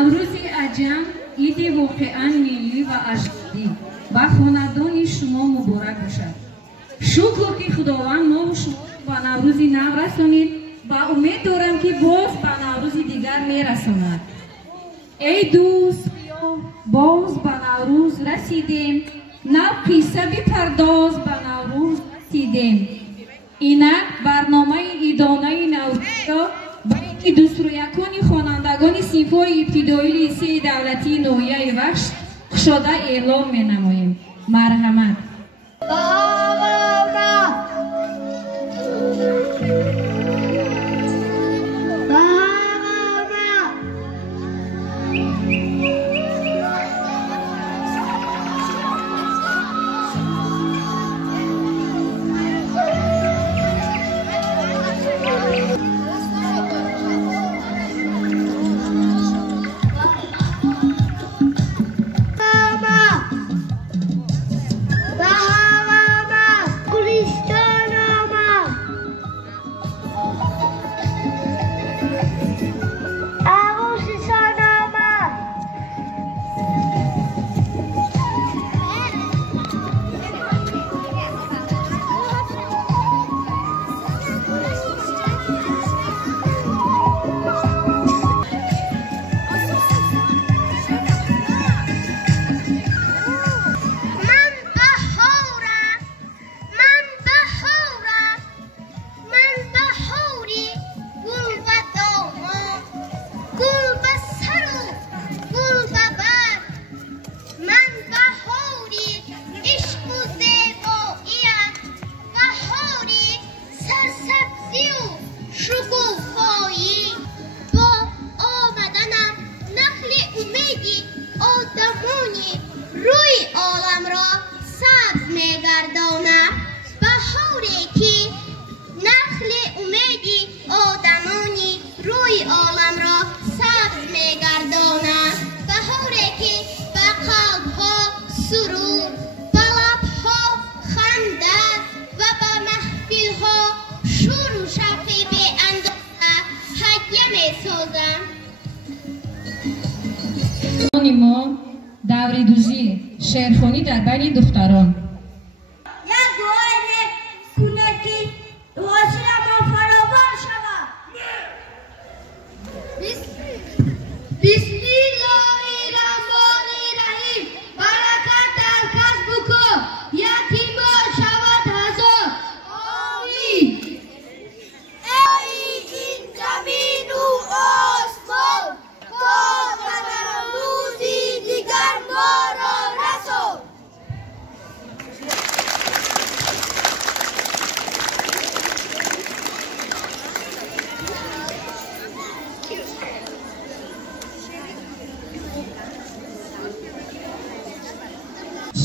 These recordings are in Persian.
наврӯзи аҷам иди воқеан миллӣ ва аҷдодӣ ба хонадони шумо муборак бошад. шукр ки худованд мову шумо ба наврӯзи нав расонид ва умед дорам ки боз ба наврӯзи дигар мерасонад. эй дӯст, боз ба наврӯз расидем, нав қисса бипардоз, ба наврӯз расидем. инак барномаи идонаи наврӯзиро байни дуструякони хонандагони синфҳои ибтидоии лисеи давлатии ноҳияи Вахш кушода эълон менамоем. марҳамат. ما давридӯзӣ шеърхонӣ дар байни духтарон. як дуое мекунед ки ҳосиламон фаровон шавад. бисмиллоҳи раҳмони раҳим. баракатал касбуко ятимон шавад ҳазор. омин. эй ин замину осмон,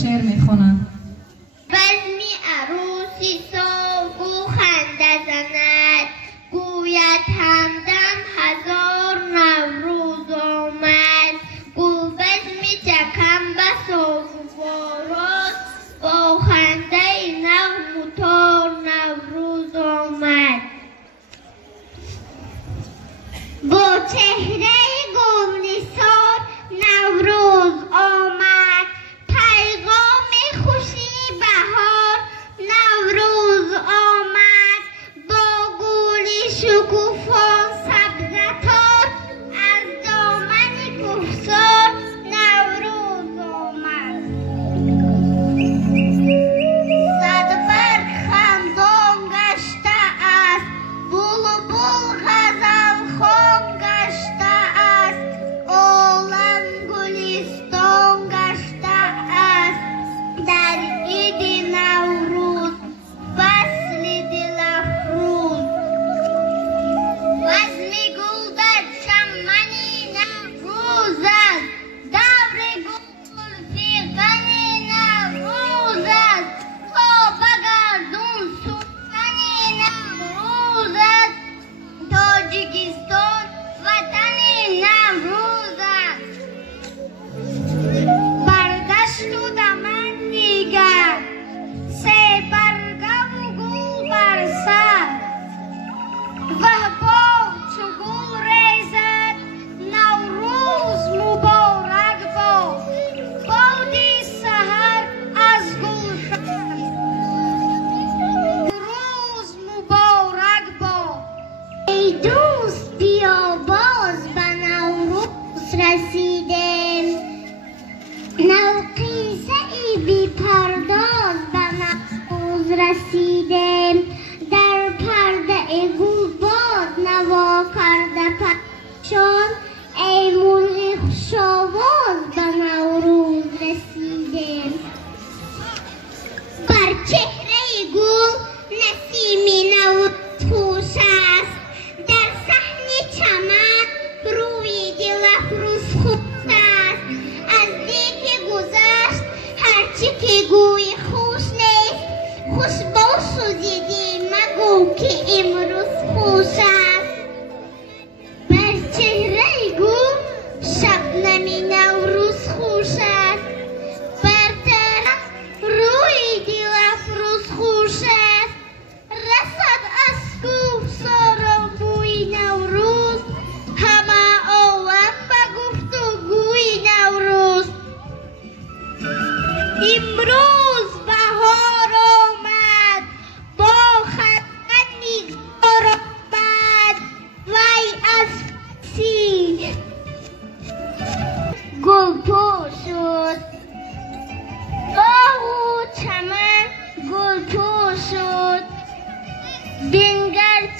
شعر میخونم. بزمی عروسی سوگو خنده زند، گوید همدم هزار نوروز آمد. گل بزمی چکم به سوگوارات، با خنده نغم و تار نوروز آمد. با چهره گل نثار نوروز آمد، پیغام خوشی بهار نوروز آمد. با گلی شکوفان سبزه تار، از دامن کهسار نوروز آمد. صد برگ خندان گشته است، بلبل غزل خوان گشته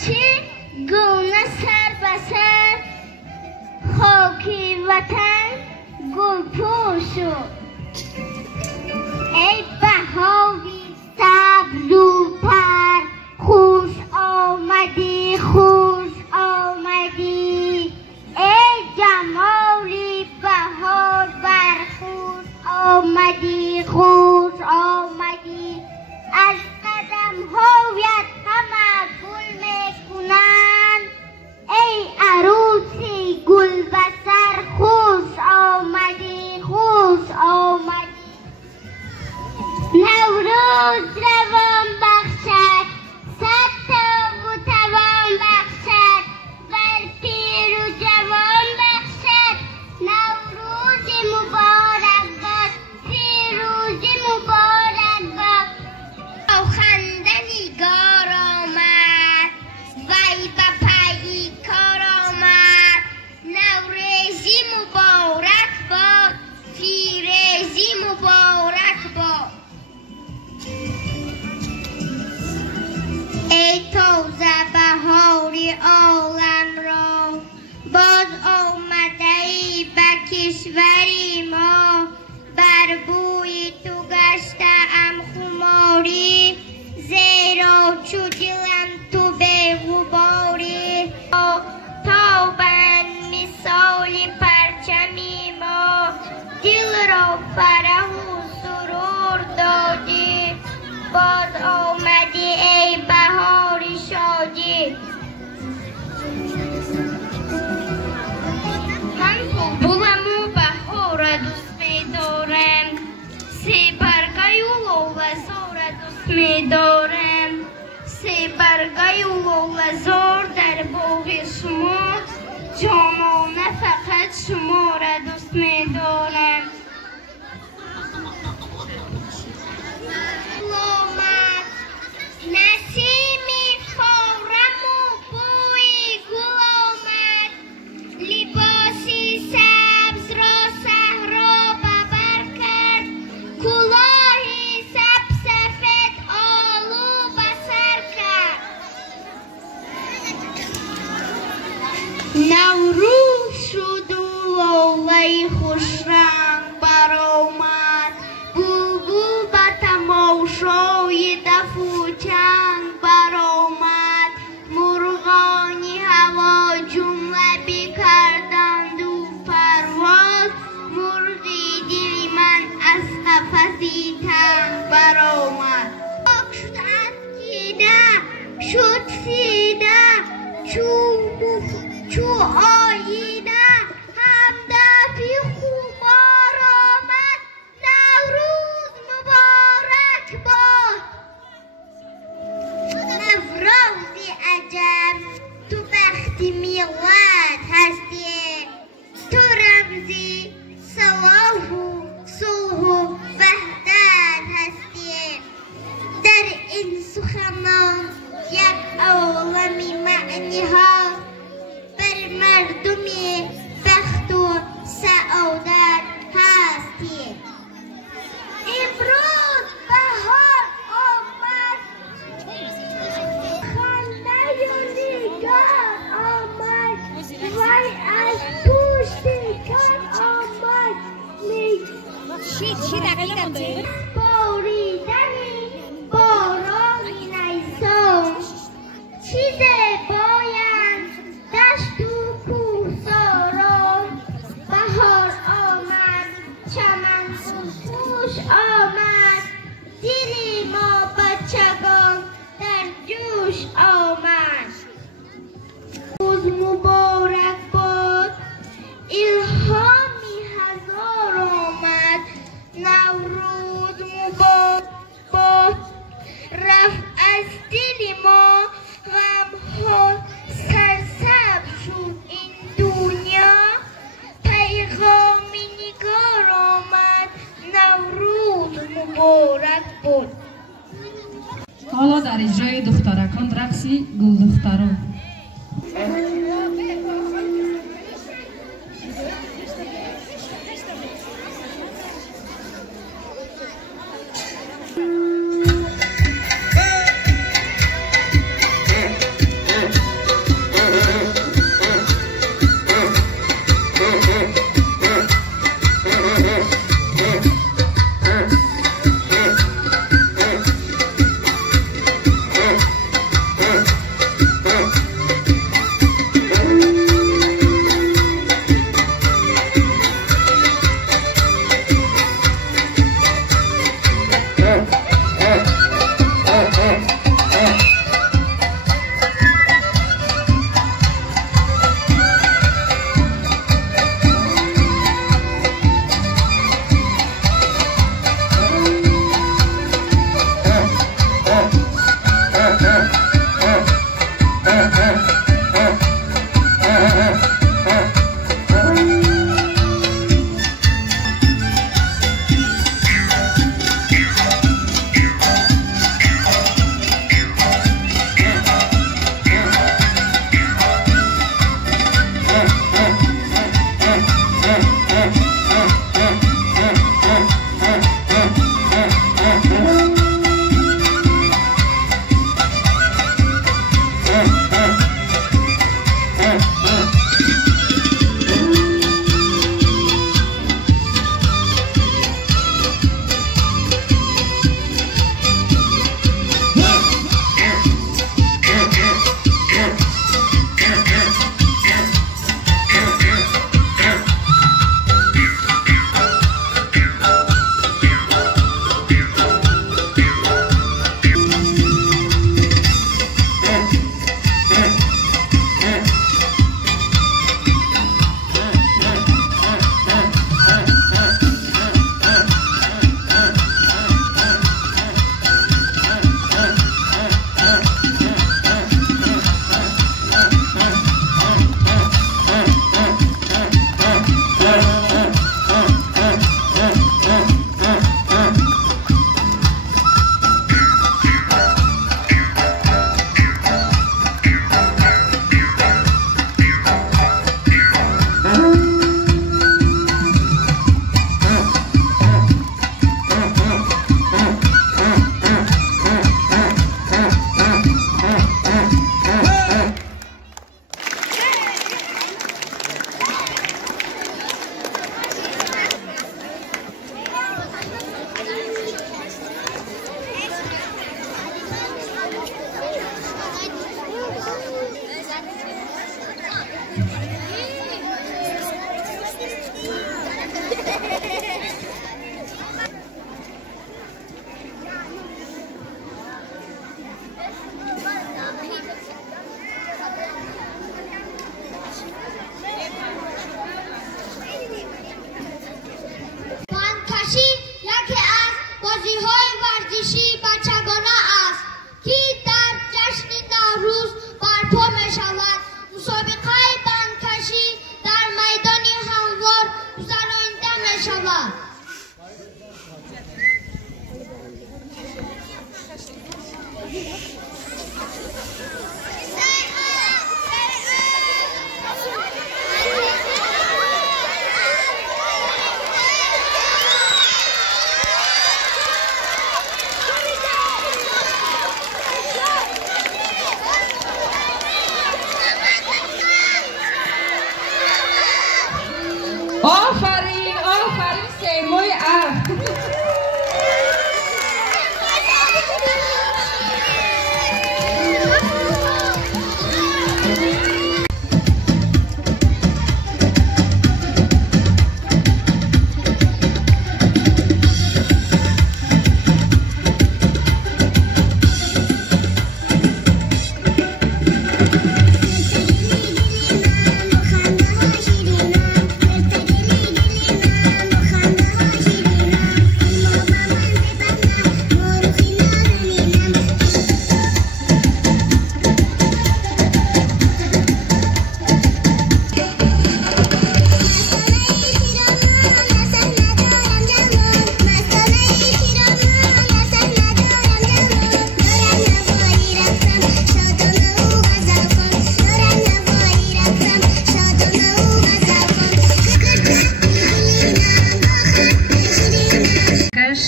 گرچه گونه سر به سر خاکی وطن گل پوشو ای بهاری سبز و پر خوش آمدی خوش آمدی ای جمالی بهار بر خوش آمدی خوش آمدی از قدم هایت همه گل میکنن ای عروسی گل بسر خوش آمدی خوش آمدی نوروز روان بخشد صد تاب و توان بخشد بر پیر و جوان بخشد نوروز مبارک باد پیروز مبارک باد او خنده نگار آمد وی به پی کار آمد نوروزی مبارک باد پیروزی مبارک باد ای تازه بهاری عالم را باز آمده ای به کشوری ما بر بوی تو گشته ام خماری زیرا چو دلم تو به غباری تا بند مثال پرچمی ما دل را فرح و سرور دادی باز آمدی ای بهاری شادی من بلبلم و بهار دوست می‌دارم سه برگی و لاله دوست می‌دارم سه برگی و لاله در باغ شما جانانه فقط شما را دوست می‌دارم نسیمی فورم و بوی گل آمد لباسی سبز را صحرا ببر کرد کلاهی سبسفید آلو به سر کرد نوروز شد و لاله خوش رنگ برآمد بلبل به تماشای دف و چنگ برآمد مرغانی هوا جمله بکردند و پرواز مرغی دل من از قفسی تنگ برآمد پاک شد از دیده شد سیده چو آینه همدفی خمار آمد نوروز مبارک باد نوروزی عجب تو بختی میلاد هستی تو رمزی صلاح و صلح و وحدت هستی در این سخنان یک عالمی معنی ها بر مردمی بخت و سعادت هستی امروز بهار آمد خنده و نگار آمد وی از پشت کار آمد باریدنی بارانی نیسان چیز باید دشت و کوهساران بهار آمد چمن خوش آمد دل ما بچگان در جوش آمد روز مبارک باد الهامی هزار آمد نوروز مبارک باد رفت از دل ما غمها سرسبز شد این دنیا پیغامی نگار آمد نوروز مبارک بود حالا در اجرای دخترکان رقصی گل دختران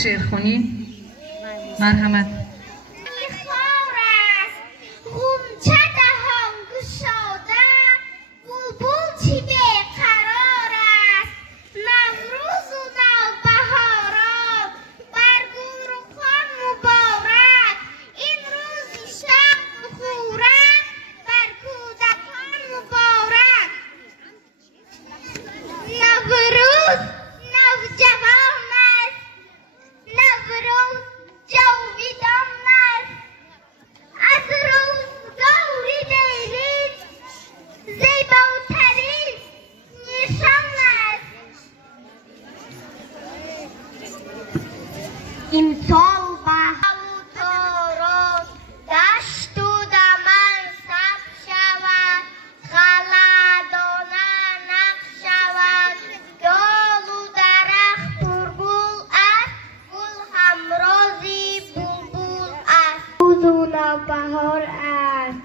شیرخونی مرحمت بهار است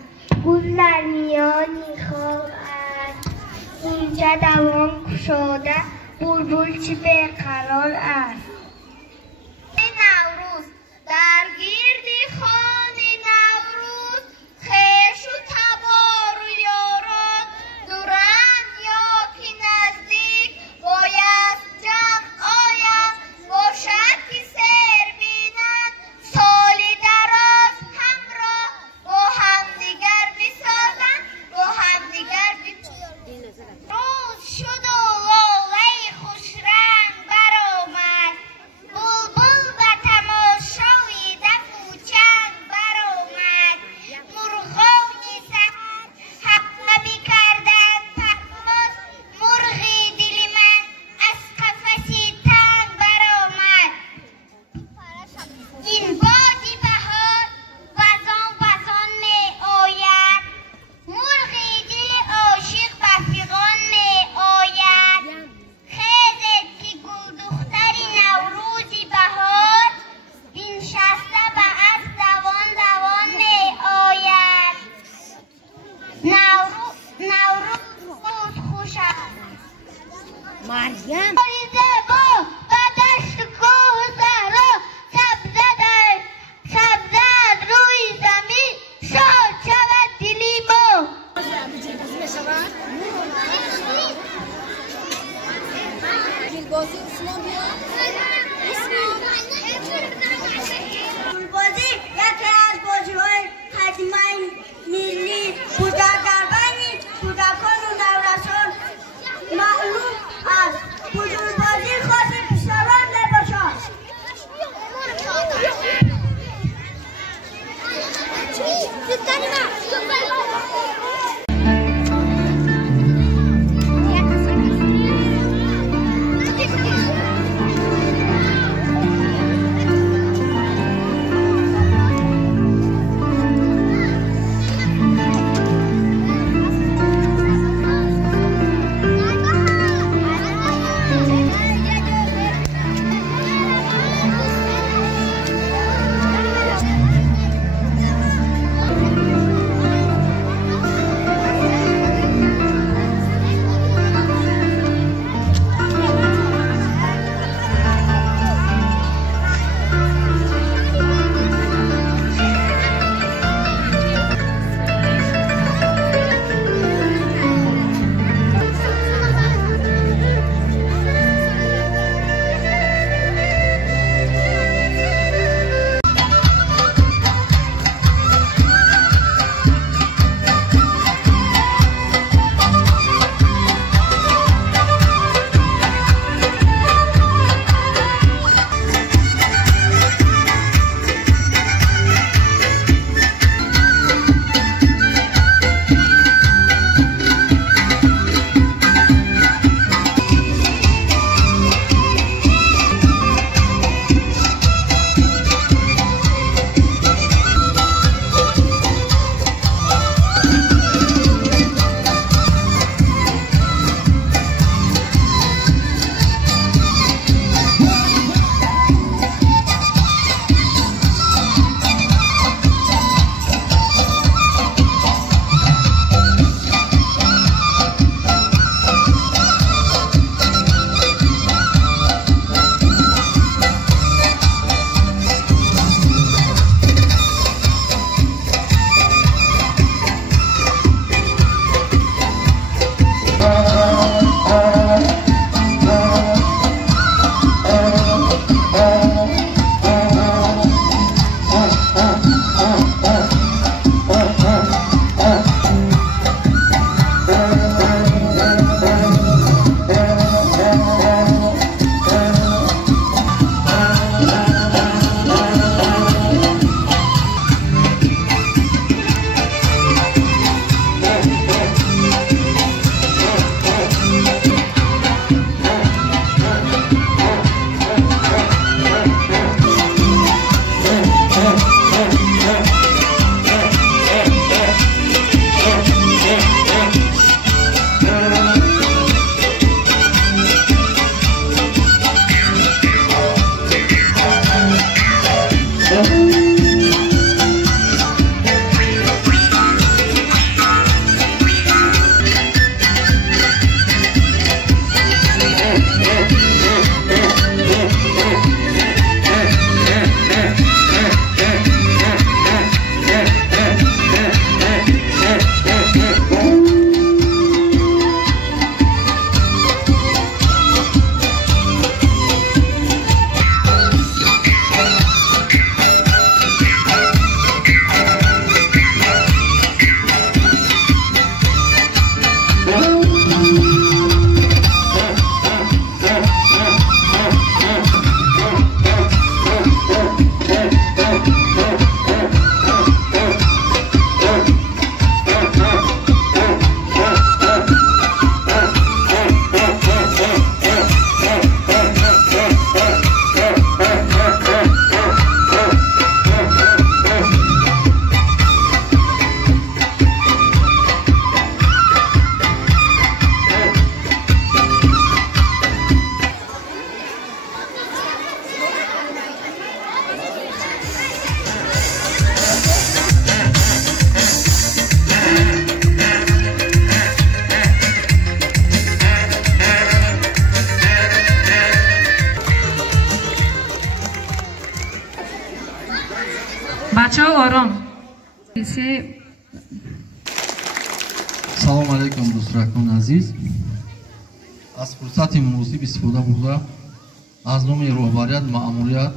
گل در میانی خواب است اینجا دوام شده بلبل چه بیقرار است نوروز در گردی خان نوروز خیش و تبار و یاران دوران یا که نزدیک باید جمع آید باشد که سر بینند سالی دراز همراه با همدیگر بسازند با همدیگر روز شد و لاله خوش رنگ برآمد بلبل به تماشای دف و چنگ برآمد مرغانی سحر حقبی کردند پرواز مرغی دل من از قفسی تنگ برآمد این باد بهار وزان می آید مرغی دل عاشق به فغان می آید خیزد که گل دختر نوروزی بهار بنشسته به از دوان می آید نوروز خوش است مریم زیبا به دشت کوه و صحرا سبزه از روی زمین شاد شود دلی ما گلبازی یکی از بازی‌های قدیمی ملی بزرگوارانی کودکان و کیسه. سلام علیکم دوستان عزیز. از فرصت مناسب استفاده برده از نام رهبریت مأموریت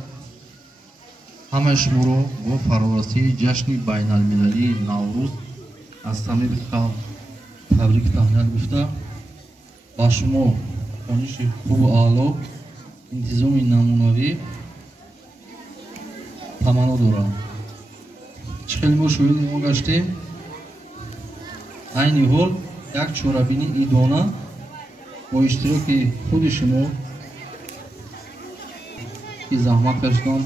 همه شما رو با فرارسی جشن بین المللی نوروز از صمیم قلب تبریک تهنیت گفته با شما دانش خوب و اعلی انتظام نمونوی تمنا دارم. چخیلی ما شاید ما گشتیم عین حال یک چورابینی ایدانه با اشتراک خود شما که زحمت کشیدن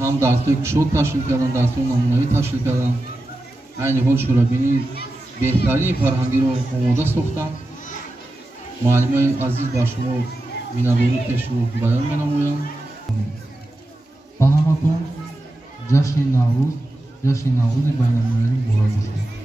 هم درس‌های کشود تشکیل کردن، درس‌های نمونوی تشکیل کردن. عین حال چورابینی بهترین فرهنگی رو آماده ساختن. معلمای عزیز با شما می‌نوایی پیش رو بیان می‌نمایم. با همتون جشن نوروز بین المللی مبارک باشد.